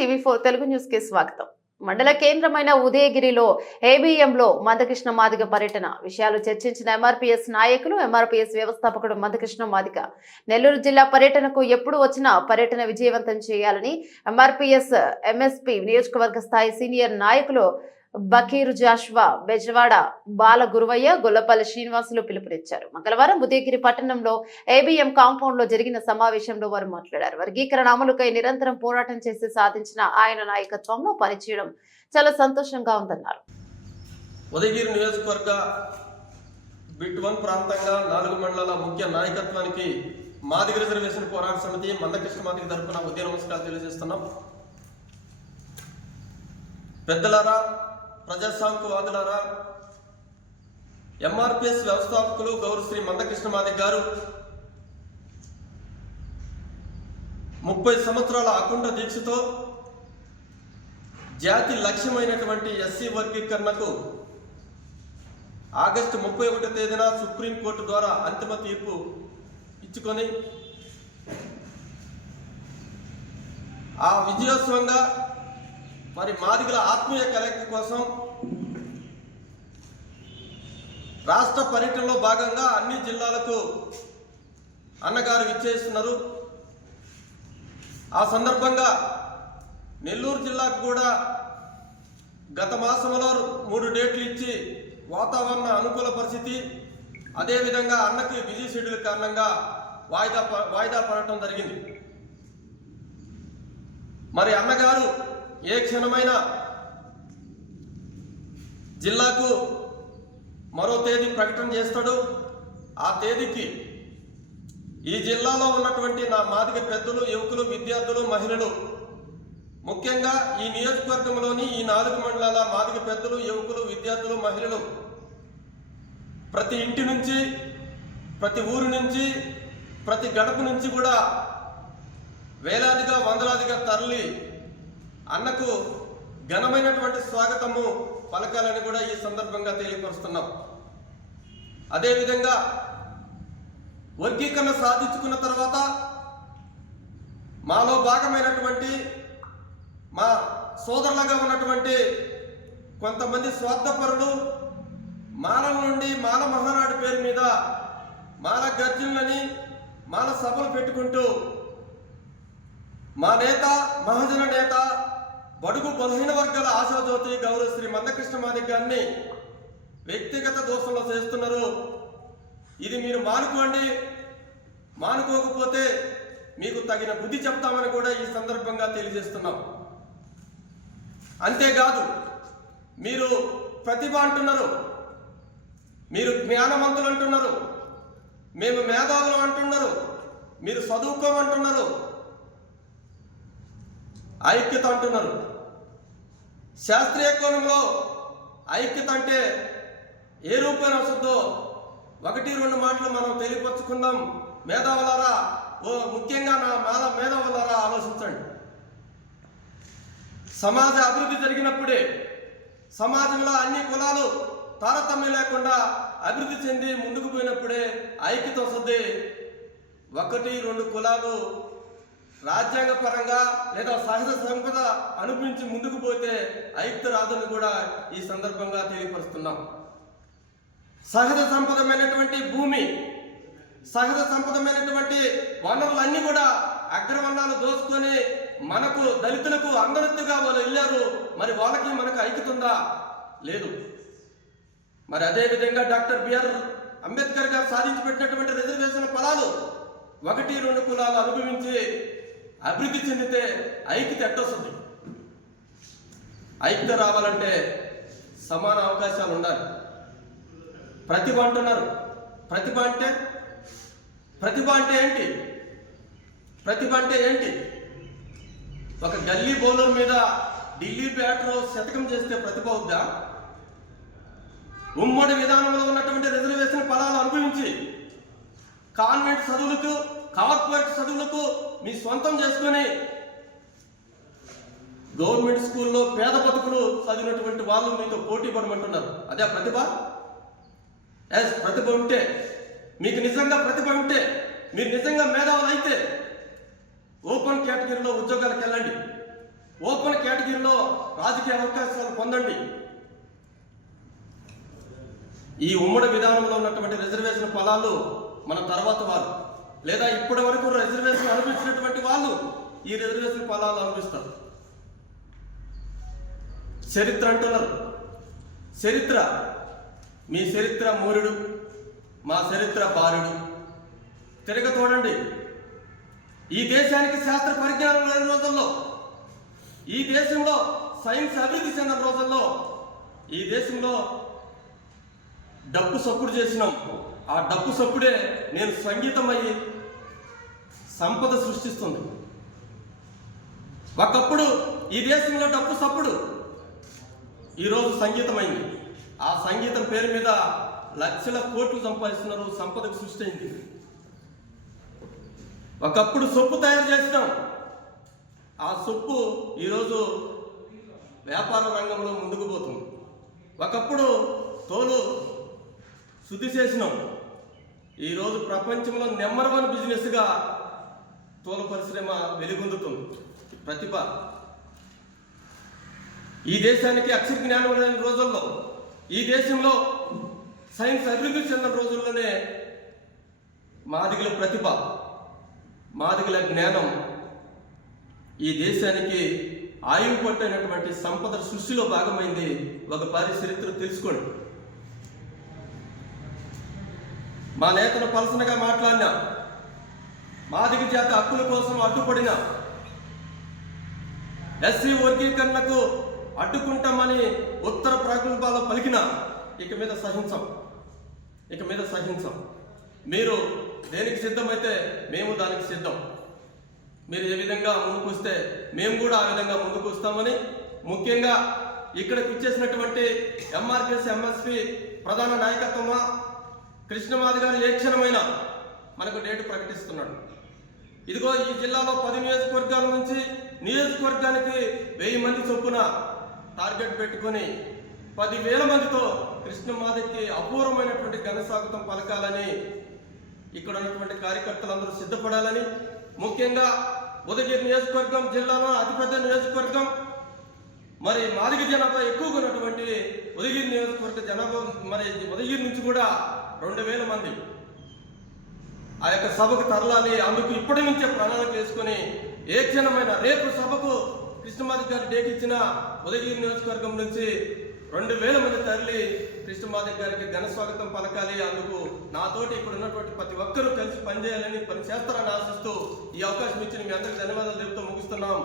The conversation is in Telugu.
టీవీ ఫోర్ తెలుగు న్యూస్కి స్వాగతం. మండల కేంద్రమైన ఉదయగిరిలో ఏబిఎంలో మందకృష్ణ మాదిగ పర్యటన. విషయాలు చర్చించిన ఎంఆర్పీఎస్ నాయకులు ఎంఆర్పీఎస్ వ్యవస్థాపకుడు మందకృష్ణ మాదిగ. నెల్లూరు జిల్లా పర్యటనకు ఎప్పుడు వచ్చినా పర్యటన విజయవంతం చేయాలని ఎంఆర్పీఎస్ ఎంఎస్పీ నియోజకవర్గ స్థాయి సీనియర్ నాయకులు బకీరు జాష్వా బెజవాడ బాల గురువయ్య గొల్లపల్లి శ్రీనివాసులు పిలుపునిచ్చారు. మంగళవారం ఉదయగిరి పట్టణంలో ఏబిఎం కాంపౌండ్లో జరిగిన సమావేశంలో వారు మాట్లాడారు. వర్గీకరణ అమలుకై నిరంతరం పోరాటం చేసి సాధించిన ఆయన నాయకత్వంలో పనిచేయడం చాలా సంతోషంగా ఉందన్నారు. ఉదయగిరి నియోజకవర్గ బిట్ వన్ ప్రాంతంగా నాలుగు మండలాల ముఖ్య నాయకత్వానికి మాదిగ రిజర్వేషన్ పోరాట సమితి మందకృష్ణ మాదిగ తరఫున ఉదయ నమస్కారాలు తెలియజేస్తున్నాం. పెద్దలారా ప్రజాస్వామికవాదులారా ఎంఆర్పిఎస్ వ్యవస్థాపకులు గౌరవ శ్రీ మందకృష్ణ మాదిక్ గారు ముప్పై సంవత్సరాల అకుంఠ దీక్షతో జాతి లక్ష్యమైనటువంటి ఎస్సీ వర్గీకరణకు ఆగస్టు ముప్పై ఒకటో తేదీన సుప్రీంకోర్టు ద్వారా అంతిమ తీర్పు ఇచ్చుకొని ఆ విజయోత్సవంగా మరి మాదిగల ఆత్మీయ కలయిక కోసం రాష్ట్ర పర్యటనలో భాగంగా అన్ని జిల్లాలకు అన్నగారు విచ్చేస్తున్నారు. ఆ సందర్భంగా నెల్లూరు జిల్లాకు కూడా గత మాసంలో మూడు డేట్లు ఇచ్చి వాతావరణ అనుకూల పరిస్థితి అదేవిధంగా అన్నకి బిజీ షెడ్యూల్ కారణంగా వాయిదా వాయిదా పడటం జరిగింది. మరి అన్నగారు ఏ క్షణమైనా జిల్లాకు మరో తేదీ ప్రకటన చేస్తాడు. ఆ తేదీకి ఈ జిల్లాలో ఉన్నటువంటి నా మాదిక పెద్దలు యువకులు విద్యార్థులు మహిళలు ముఖ్యంగా ఈ నియోజకవర్గంలోని ఈ నాలుగు మండలాల మాదిక పెద్దలు యువకులు విద్యార్థులు మహిళలు ప్రతి ఇంటి నుంచి ప్రతి ఊరు నుంచి ప్రతి గడప నుంచి కూడా వేలాదిగా వందలాదిగా తరలి అన్నకు ఘనమైనటువంటి స్వాగతము పలకాలని కూడా ఈ సందర్భంగా తెలియపరుస్తున్నాం. అదేవిధంగా వర్గీకరణ సాధించుకున్న తర్వాత మాలో భాగమైనటువంటి మా సోదరులుగా ఉన్నటువంటి కొంతమంది స్వార్థపరులు మానవ నుండి మాల మహానాడు పేరు మీద మాల గర్జనులని మాల సభలు పెట్టుకుంటూ మా నేత మహాజన నేత బడుగు బలహీన వర్గాల ఆశాజ్యోతి గౌరవ శ్రీ మందకృష్ణ మాదిక్ గారిని వ్యక్తిగత దోషంలో చేస్తున్నారు. ఇది మీరు మానుకోండి. మానుకోకపోతే మీకు తగిన బుద్ధి చెప్తామని కూడా ఈ సందర్భంగా తెలియజేస్తున్నాం. అంతేకాదు మీరు ప్రతిభ అంటున్నారు మీరు జ్ఞానవంతులు అంటున్నారు. మేము మేధావులు అంటున్నారు. మీరు చదువుకోమంటున్నారు. ఐక్యత అంటున్నారు శాస్త్రీయ కోణంలో ఐక్యత అంటే ఏ రూపేణ వస్తుందో ఒకటి రెండు మాటలు మనం తెలియపరుచుకుందాం. మేధావులారా ఓ ముఖ్యంగా నా మాల మేధావులారా ఆలోచించండి. సమాజ అభివృద్ధి జరిగినప్పుడే సమాజంలో అన్ని కులాలు తారతమ్యం లేకుండా అభివృద్ధి చెంది ముందుకు పోయినప్పుడే ఐక్యత వస్తుంది. ఒకటి రెండు కులాలు రాజ్యాంగ పరంగా లేదా సహజ సంపద అనుభవించి ముందుకు పోతే ఐక్యత రాదని కూడా ఈ సందర్భంగా తెలియపరుస్తున్నాం. సహజ సంపదమైనటువంటి భూమి సహజ సంపదమైనటువంటి వనరులన్నీ కూడా అగ్రవర్ణాలు దోసుకొని మనకు దళితులకు అందరిగా వాళ్ళు వెళ్ళారు. మరి వాళ్ళకి మనకు ఐక్యతుందా లేదు. మరి అదేవిధంగా డాక్టర్ బిఆర్ అంబేద్కర్ గారు సాధించి పెట్టినటువంటి రిజర్వేషన్ ఫలాలు ఒకటి రెండు కులాలు అనుభవించి అభివృద్ధి చెందితే ఐక్యత ఎట్టొస్తుంది? ఐక్యత రావాలంటే సమాన అవకాశాలు ఉండాలి. ప్రతిభ అంటున్నారు. ప్రతిభ అంటే? ప్రతిభ అంటే ఏంటి? ప్రతిభ అంటే ఏంటి? ఒక గల్లీ బౌలర్ మీద ఢిల్లీ బ్యాటర్ శతకం చేస్తే ప్రతిభ అవుద్దా ఉమ్మడి విధానంలో ఉన్నటువంటి రిజర్వేషన్ ఫలాలు అనుభవించి కాన్వెంట్ చదువులతో కార్పొరేట్ చదువులకు మీ సొంతం చేసుకొని గవర్నమెంట్ స్కూల్లో పేద బతుకులు చదివినటువంటి వాళ్ళు మీతో పోటీ పడమంటున్నారు. అదే ప్రతిభ? ఎస్ ప్రతిభ ఉంటే. మీకు నిజంగా ప్రతిభ ఉంటే మీరు నిజంగా మేధావులు అయితే ఓపెన్ కేటగిరీలో ఉద్యోగాలకు వెళ్ళండి. ఓపెన్ కేటగిరీలో రాజకీయ అవకాశాలు పొందండి. ఈ ఉమ్మడి విధానంలో ఉన్నటువంటి రిజర్వేషన్ ఫలాలు మన తర్వాత వారు. లేదా ఇప్పటి వరకు రిజర్వేషన్ అనుభవించినటువంటి వాళ్ళు ఈ రిజర్వేషన్ ఫలాలు అనుభవిస్తారు. చరిత్ర అంటున్నారు. చరిత్ర మీ చరిత్ర మూరుడు మా చరిత్ర బాలుడు తిరగ తోడండి. ఈ దేశానికి శాస్త్ర పరిజ్ఞానం లేని రోజుల్లో ఈ దేశంలో సైన్స్ అభివృద్ధి చెందిన రోజుల్లో ఈ దేశంలో డబ్బు సప్పుడు చేసినాం. ఆ డబ్బు సప్పుడే నేను సంగీతం అయ్యి సంపద సృష్టిస్తుంది. ఒకప్పుడు ఈ దేశంలో డబ్బు సప్పుడు. ఈరోజు సంగీతం అయింది ఆ సంగీతం పేరు మీద లక్షల కోట్లు సంపాదిస్తున్నారు సంపదకు సృష్టి అయింది. ఒకప్పుడు సొప్పు తయారు చేసినాం. ఆ సొప్పు ఈరోజు వ్యాపార రంగంలో ముందుకు పోతుంది. ఒకప్పుడు తోలు శుద్ధి చేసినాం. ఈరోజు ప్రపంచంలో నెంబర్ వన్ బిజినెస్గా తోలు పరిశ్రమ వెలుగొందుతుంది. ప్రతిభ. ఈ దేశానికి అక్షర జ్ఞానం లేని రోజుల్లో ఈ దేశంలో సైన్స్ అభివృద్ధి చెందిన రోజుల్లోనే మాదిగల ప్రతిభ మాదిగల జ్ఞానం ఈ దేశానికి ఆయువు పట్టైనటువంటి సంపద సృష్టిలో భాగమైంది ఒక పారి చరిత్ర తెలుసుకోండి. మా నేతను పలసనగా మాట్లాడినా మాదిగ జాతి హక్కుల కోసం అడ్డుపడిన ఎస్సీ వర్గీకరణకు అడ్డుకుంటామని ఉత్తర ప్రగల్భాలు పలికిన ఇక మీద సహించం. ఇక మీద సహించం. మీరు దేనికి సిద్ధమైతే మేము దానికి సిద్ధం. మీరు ఏ విధంగా ముందుకు వస్తే మేము కూడా ఆ విధంగా ముందుకు వస్తామని ముఖ్యంగా ఇక్కడికి ఇచ్చేసినటువంటి ఎంఆర్పిఎస్ ఎంఎస్పి ప్రధాన నాయకత్వమా కృష్ణమాది గారు ఏ క్షణమైనా మనకు డేటు ప్రకటిస్తున్నాడు. ఇదిగో ఈ జిల్లాలో పది నియోజకవర్గాల నుంచి నియోజకవర్గానికి వెయ్యి మంది చొప్పున టార్గెట్ పెట్టుకొని పదివేల మందితో కృష్ణమాదికి అపూర్వమైనటువంటి ఘనస్వాగతం పలకాలని ఇక్కడ ఉన్నటువంటి కార్యకర్తలందరూ సిద్ధపడాలని. ముఖ్యంగా ఉదగిరి నియోజకవర్గం జిల్లాలో అతిపెద్ద నియోజకవర్గం. మరి మాదిగ జనాభా ఎక్కువగా ఉన్నటువంటి ఉదగిరి నియోజకవర్గ జనాభా మరి ఉదగిరి నుంచి కూడా రెండు వేల మంది ఆ యొక్క సభకు తరలాలి. అందుకు ఇప్పటి నుంచే ప్రణాళిక వేసుకొని ఏ క్షణమైన రేపు సభకు కృష్ణమాది గారు డేట్ ఇచ్చిన ఉదయగిరి నియోజకవర్గం నుంచి రెండు వేల మంది తరలి కృష్ణమాది గారికి ఘన స్వాగతం పలకాలి. అందుకు నాతోటి ఇక్కడ ఉన్నటువంటి ప్రతి ఒక్కరూ కలిసి పనిచేయాలని పని చేస్తారని ఆశిస్తూ ఈ అవకాశం ఇచ్చిన మీ అందరికీ ధన్యవాదాలు చెబుతూ ముగిస్తున్నాం.